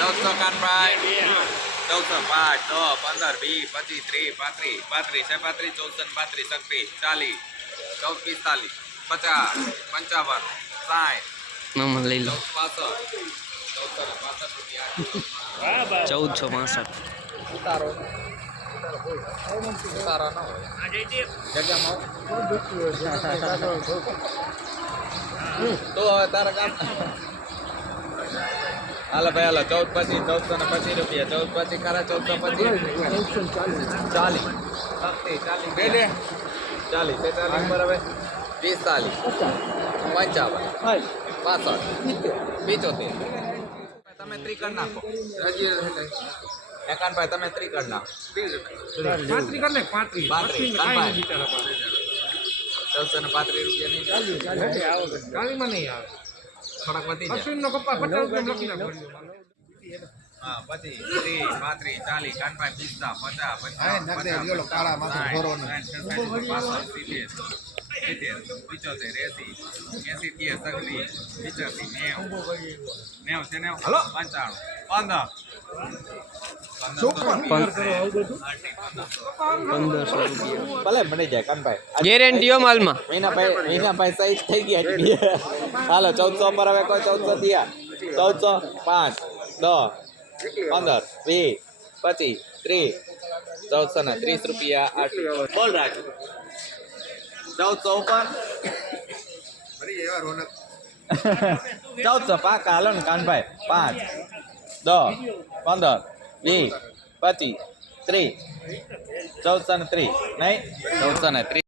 1400 કાનભાઈ 1400 5 10 15 20 25 30 35 35 34 35 36 40 14 45 50 55 60 મામા લઈ લો 1465 ઉતારો ઉતારો ન હોય જગ્યામાં તો તારા કામ હાલો ભાઈ હાલો 14 પછી 1425 રૂપિયા 14 પછી ખરા 1425 40 બરાબર 45 55 65 તમે ત્રિકણ નાખો એકાનભાઈ તમે ત્રિકણ નાખો 1435 રૂપિયા નહીં થોડાક વધી જાય હા પછી 30 35 40 કાનભાઈ 50 ભલે મળી જાય કાનભાઈ ગેરંટીઓ માલમાં મીનાભાઈ સહિત થઈ ગયા હાલો 1400 પર હવે કોઈ 1400 દિયા 1400 5 10 15 20 25 30 1430 રૂપિયા બોલ રાજ 1400 ઉપર 1400 પાકા હાલો ને કાનભાઈ 5 10 15 20 25 30 1430 નહીં 1430